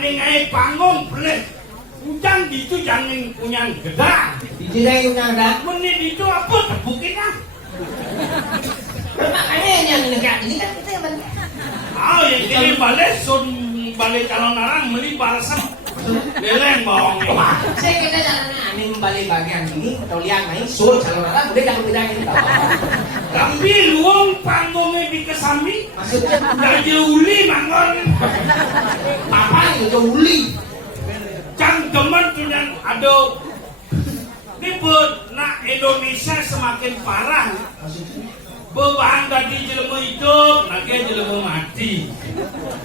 Ane ngai panggung boleh. Ujang itu jangan punya gedang. Itu yang punya gedang. Menit itu apa tebukin ah. Makanya yang negara ini kan kita yang banyak. Oh yang ini balik sun balik calon orang beli balasan. Leleng bawang. Saya kira caranya aneh balik bagian ini atau liang main sur calon orang udah jangan beda ini. Tapi luang panggungnya di kesami. Maksudnya jadi uli manggon. apa itu uli? Cang teman punya aduh. Ini nak Indonesia semakin parah. Beban tadi jelema hidup, lagi jelema mati.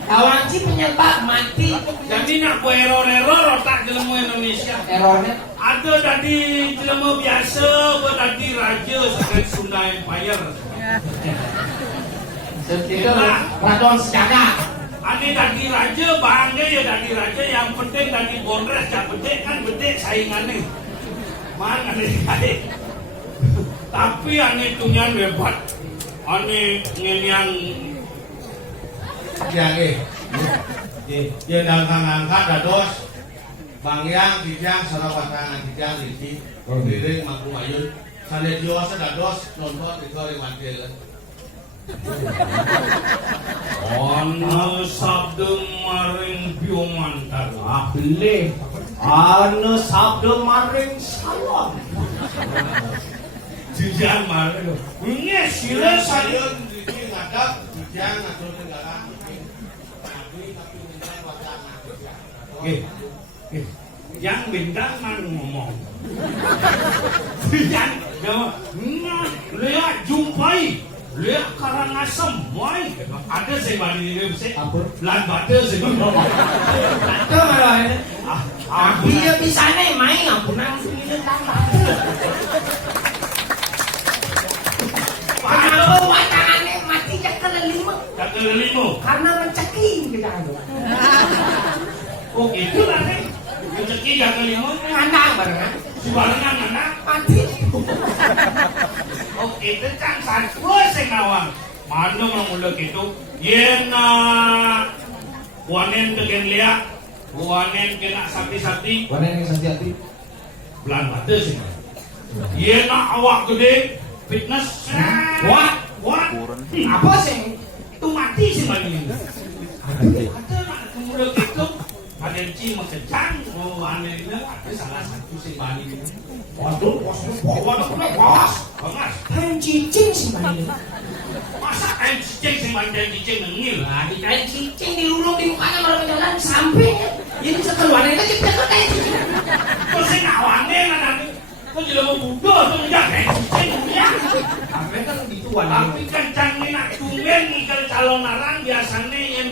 Kawan sih penyebab mati. Jadi nak error otak jelema Indonesia. Errornya Ada tadi jelema biasa, tadi raja sakit Sunda Empire. itu peraturan sejagat. Ada tadi raja, bangga ya tadi raja. Yang penting tadi Bondres, yang penting kan bedek saingannya. Mana nih? Tapi ane tunyan hebat. Ane ngeliang Yang dia dalam angkat dados Bang Yang kijang sareng patangan kijang iki diri mampu mayun sane diosa dados nonton itu riwantil. Ana sabda maring biomantar. Pilih. Ana sabda maring salon. Dijang maring. Ini sila saya Sayun iki ngadap kijang ngatur negara. Tapi minta wacana. yang bintang man ngomong. Yang jawab, lihat jumpai. Lihat Karangasem, woi. Ada saya balik ini mesti. Lan bade saya. Itu malah ini. Dia bisa nih main ampunan ini tambah. Kalau wacangannya mati jaga lima. Jaga lima. Karena menceking kita. Oh gitu lah nih. Menceking jaga lima. Ngandang barengan. Si barengan anak Mati. oh itu kan satu sing nawang. Mana mula gitu. Yena wanen tegen liak. Wanen kena sapi-sapi. Wanen yang sejati. Belan bade sih. Yena awak gede. Fitness. What? Apa sih? Itu mati sih bani. Ada nak kemudian gitu. Ada cing kencang. Oh aneh ada salah satu sih bani. Waduh, bos. Kan cicing sih bani. Masa kain cicing sih bani dan cicing nengil. Nah, di kain cicing dilulung di mukanya baru jalan sampai. Ini sekeluarnya kan cepet kok kain cicing. Kau sih ngawane nanti. Kau jadi mau bodoh tuh menjaga kain cicing ya. Tapi kan gitu Tapi kencang nih nak tumben ikan calon arang biasanya yang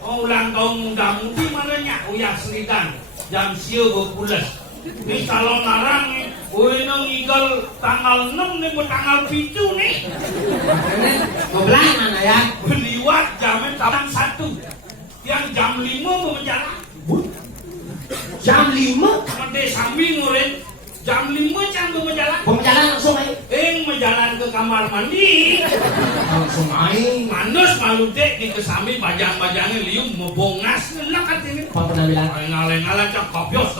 ulang tahun muda-mudi malahnya uyah selidan jam siu berpulas. Ini calon arang nih, nang igal tanggal 6 nih tanggal 7 nih. Ngobrol mana ya? Beliwat jamnya jam 1. Yang jam 5 mau menjalan. Jam 5? Mende sambil ngurin. Jam 5 jam mau menjalan. Pemjalan langsung aja. Menjalan ke kamar mandi. Langsung aja. Manus malu dek di kesami bajang-bajangnya lium mau bongas enak kan ini. Apa penampilan? Ngalang-ngalang cak kopios.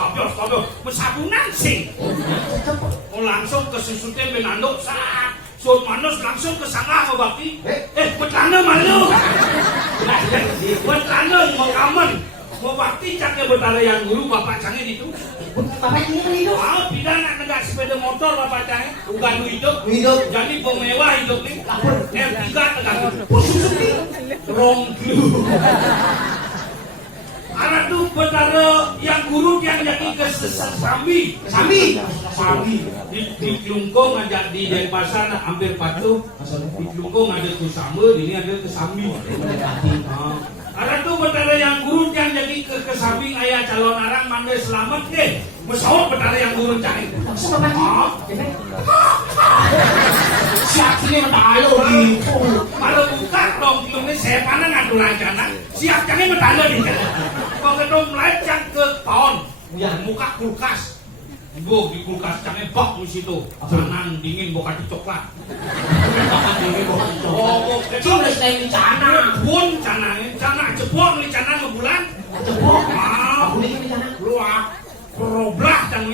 Mesabunan sih. Oh langsung ke susutnya benanduk saat. So manus langsung ke sana sama baki. Betlana malu. Betlana mau kamen. Mau bakti caknya bertara yang guru bapak canggih itu. Bapak ini kan hidup. Tidak nak negak sepeda motor bapak canggih. Ugan hidup. Jadi pemewah hidup nih. M3 negak hidup. Ronglu. Anak tuh bertara yang guru yang jadi ke Sambi. Di Klungkong ngajak di Denpasar hampir patuh. Di Klungkong ada ke Sambe, ini ada ke Sambi. Ada tuh betara yang guru yang jadi ke samping ayah calon arang mandai selamat deh. Mesawat betara yang guru cari. Sama Pak. Siap sini medalo gitu. Malu buka dong filmnya saya mana ngadu lancana. Siap jangan medalo nih. Kau kedua melencang ke tahun. Ya Muka kulkas. Ibu di kulkas canggih bak di situ. Canang dingin bukan di coklat. Oh, Cuma selain di cana. Pun canang jebol di canang sebulan. Jebol. cang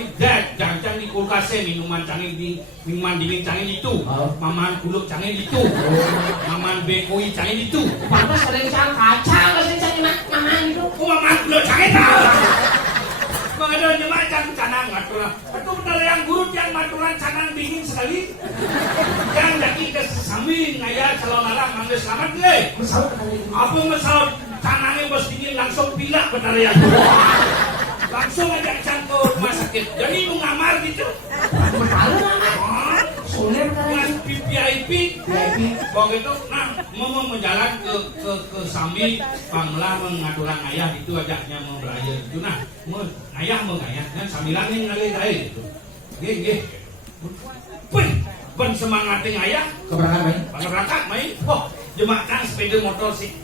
jangan di kulkasnya minuman minuman dingin cangin itu, maman kuluk cangin itu, maman bekoi cangin itu. Pantas ada yang cang kacang, ada yang cang maman itu. Maman kuluk cangin tahu. Mengadol nyemak cang canang maturan. Itu benar yang guru yang maturan canang dingin sekali. Yang daki ke samping ngaya calon arang manggil selamat le. Apa masalah canangnya bos dingin langsung pilak benar yang guru. Langsung aja cang ke rumah sakit. Jadi lu ngamar gitu. Malu ngamar. Soalnya Mas VIP, begitu, nah mau menjalan ke Sambi, Panglah mengaturang ayah itu ajaknya mau belajar itu, nah ayah kan sambilangin ngalih air itu, gih, pun semangatin ayah, keberangkat main, wah jemakan sepeda motor sih,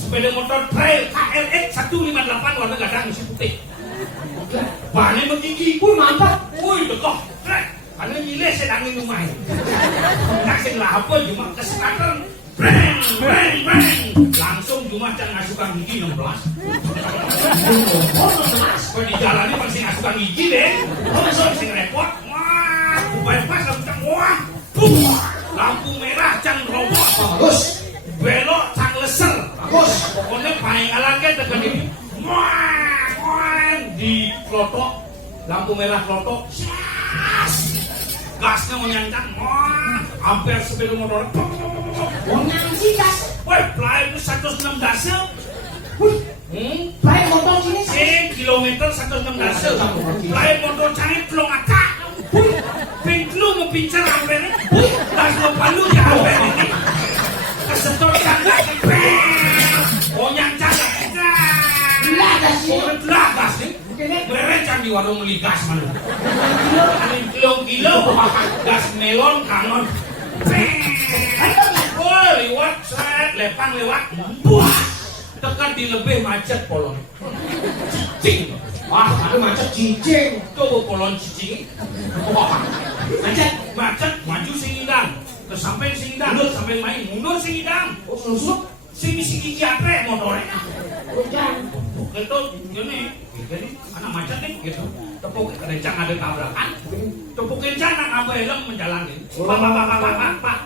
sepeda motor trail KLX 158 warna gadang si putih, bahannya menggigi, mantap, dekoh, karena nilai sedangin rumah kasih apa cuma kesempatan breng langsung cuma jangan ngasukan gigi 16 kalau di jalan ini masih ngasukan gigi deh masih repot wah bypass lampu merah jangan robot bagus, belok jangan leser bagus, pokoknya paling alangnya tekan ini di klotok lampu merah klotok gasnya mau nyancang, hampir sepeda motor. mau nyangsi gas, Woi, pelai itu 106 dasar. baik motor sini, kilometer 106 dasar. Pelai motor canggih belum akak. Pintlu mau pincar hampir. Gas lo palu ya hampir ini. Kesentor canggih. Mau nyancang lah gas ini, lah gas nih. Berecan di warung beli gas mana? Kilo, gas melon kanon. Oh, lewat, lepang lewat. Buah, tekan di lebih macet polon. Cicing, wah ada macet cicing, coba polon cicing. Wah, macet, maju singidang, ke samping singidang, sampai main mundur singidang. oh susuk, Sing gigi apre motornya. hujan, Itu gini, anak macet nih gitu. Tepuk kencang ada tabrakan. Tepuk kencang nak apa helm menjalani. Pak.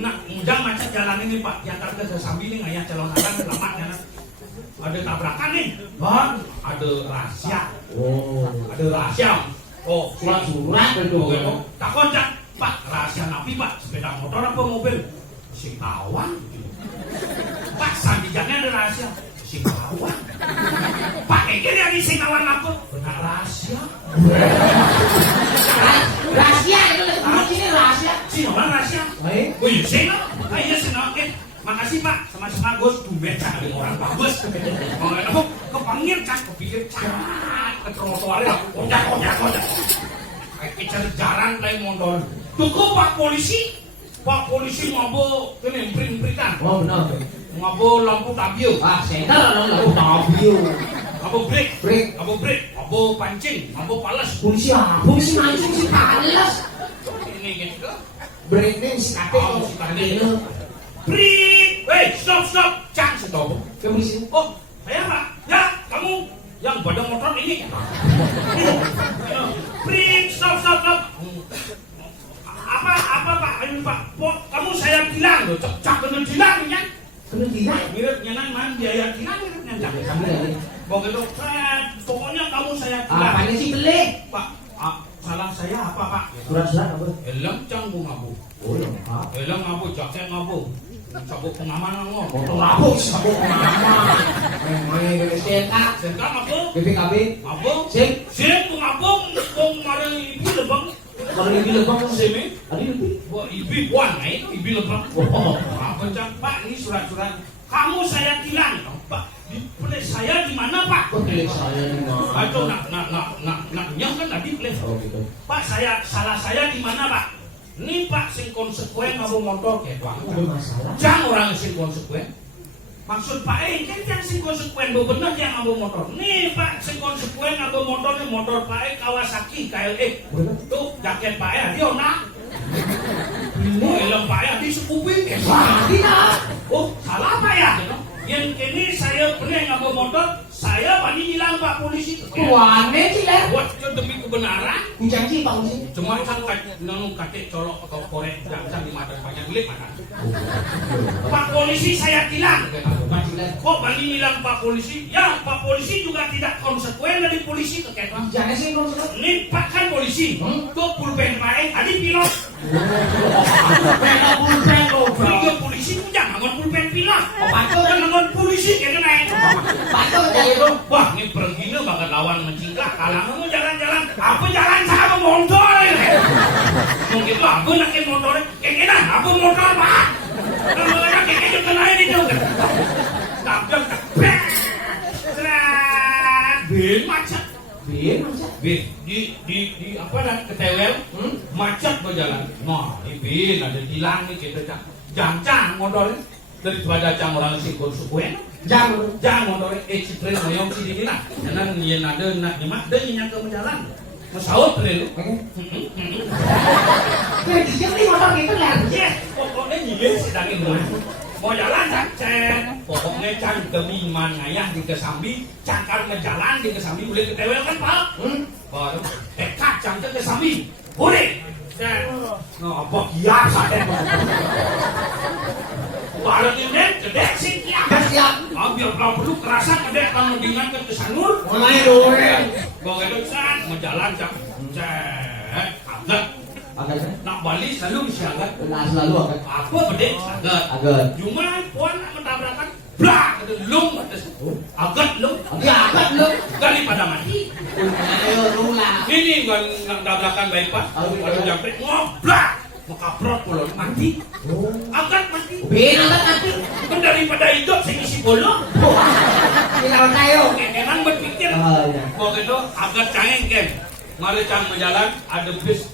Nak undang macet jalan ini Pak. Yang ke Sambi nih ngayah calon akan selamat ya. Ada tabrakan nih. Bang, ada rahasia. oh, Ada rahasia. Oh, surat itu, tak kontak Pak, rahasia napi Pak. Sepeda motor apa mobil? Sing tawang. Pak, sandijannya ada rahasia. Sing tawang. Pak, ini yang sing tawang apa? Benar rahasia. rahasia itu sini rahasia, Sing tawang rahasia. baik, Oh iya, sing no? Iya sing no. Makasih Pak, sama-sama Gus. Dumet ada orang bagus. Kalau aku kepanggil cak, kepikir cak, ke trotoarnya, kocak. Kayak kejar jaran kayak motor. Cukup Pak Polisi. Pak Polisi ngabo kene print-printan. oh benar, Ngabo lampu tabio. senter dong, tabio, Ngabo brake. break, Ngabo pancing. Ngabo pales. polisi mancing si panas, Ini gitu. break nih si kakek, Break. Stop. Cang stop. ke polisi, Oh, saya Pak. Ya, kamu yang badan motor ini. Break. Stop. Apa Pak? Ini Pak. Kamu saya bilang loh. Cak bener bilang ya. kena tidak, Mirip nyanan man biaya bilang miripnya cak. kamu lagi, Begitu. Pokoknya kamu saya bilang. apanya sih beli, Pak, salah saya apa Pak? surat apa, Helm canggung ngabu. oh lengkap, Helm ngabu, jaket ngabu. Sabuk pengamanan ngomong. foto lapuk, sabuk pengaman, main STNK, STNK ngabu. BPKB, Ngabu. sip, Sip ngabung kong mari ibu lebang. kalau ini lebang, Sini. tadi lebih, Wah, ibu buan ibu lebang. oh, Apa cang Pak ini surat-surat. Kamu saya tilang Pak. Di play saya di mana Pak? kok saya di mana, Atau nak nyang kan tadi play. oh gitu, Pak salah saya di mana Pak? Ini Pak sing konsekuen ngabu motor kayak Pak. ada masalah, Jangan orang sing konsekuen. Maksud Pak kan yang sing konsekuen bener yang ngabu motor. Nih Pak sing konsekuen ngabu motor nih motor Pak Kawasaki KLX. Tuh jaket Pak dia nak. Ini helm Pak di sekuping. tidak, Oh salah Pak ya? Yang kini saya pernah ngabu motor, saya bani bilang Pak polisi. kuane sih lah, Buat demi kebenaran. Ku janji Pak Polisi. Cuma kan nanu kakek colok atau korek jangan di mata banyak gelik mana. Pak Polisi saya tilang. Kok Bali bilang Pak Polisi? Ya Pak Polisi juga tidak konsekuen dari polisi ke Kepang. Jangan sih konsekuen. Nih Pak kan polisi. Tuh pulpen main, adik pilot. Pulpen lo. Tiga polisi tuh jangan ngon pulpen pilot. Oh, patut. Kan ngon polisi kayak naik. Patut ya itu. Wah, ini perginya bakal lawan mencingklah. Kalau mau jalan-jalan, apa jalan sama motor? Mungkin tuh apa nak motor? Kayak gini, apa motor Pak? Kalau nak kayak gitu kenain itu. Tabrak, tabrak. Seret. Bin macet. Bin di apa dah ketewel? Macet berjalan. Nah, ini bin ada tilang nih kita cang. Jang motornya. Daripada cang orang sikul sukuen. Jangan motornya cipre moyong sini ni lah. Jangan dia nada nak nyemak dan yang ke jalan. Masaut terlalu. Dia beli motor gitu lah. Yes, pokoknya nyilin sedang itu. Mau jalan cek. Pokoknya cang demi man ngayah di Kesambi, cangkar ngejalan di Kesambi boleh ketewel kan Pak? Baru dekat cang ke Kesambi. Boleh. Cek. No, apa biasa deh. Barang ini kedek sih ya. Biar kalau perlu kerasa kedek kan dengan ke Sanur. Mulai doreng. Bawa itu san, menjalan cak. Cek. Agak. Nak balik selalu siagat. Selalu agak. Apa bedek agak. Cuma puan nak mentabrakan. Blak. Lung. Agak lung. Agak lu. Daripada mati. Ayo lu lah. Ini kan tabrakan bypass. Kalau jampe ngoblak. Makaprot pulau mati. Agak mati. Agak mati. Kan daripada hidup saya isi bolong. Kita tayo. Emang berpikir. Mau gitu agak cangeng kan. Mari cang berjalan ada bis.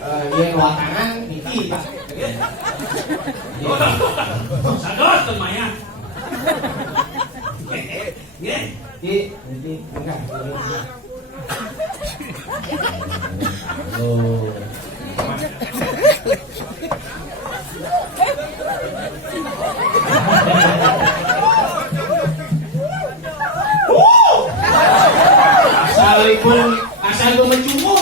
Iya ruangan ini Pak. Sados lumayan. Ini enggak. Asal pun mencumbu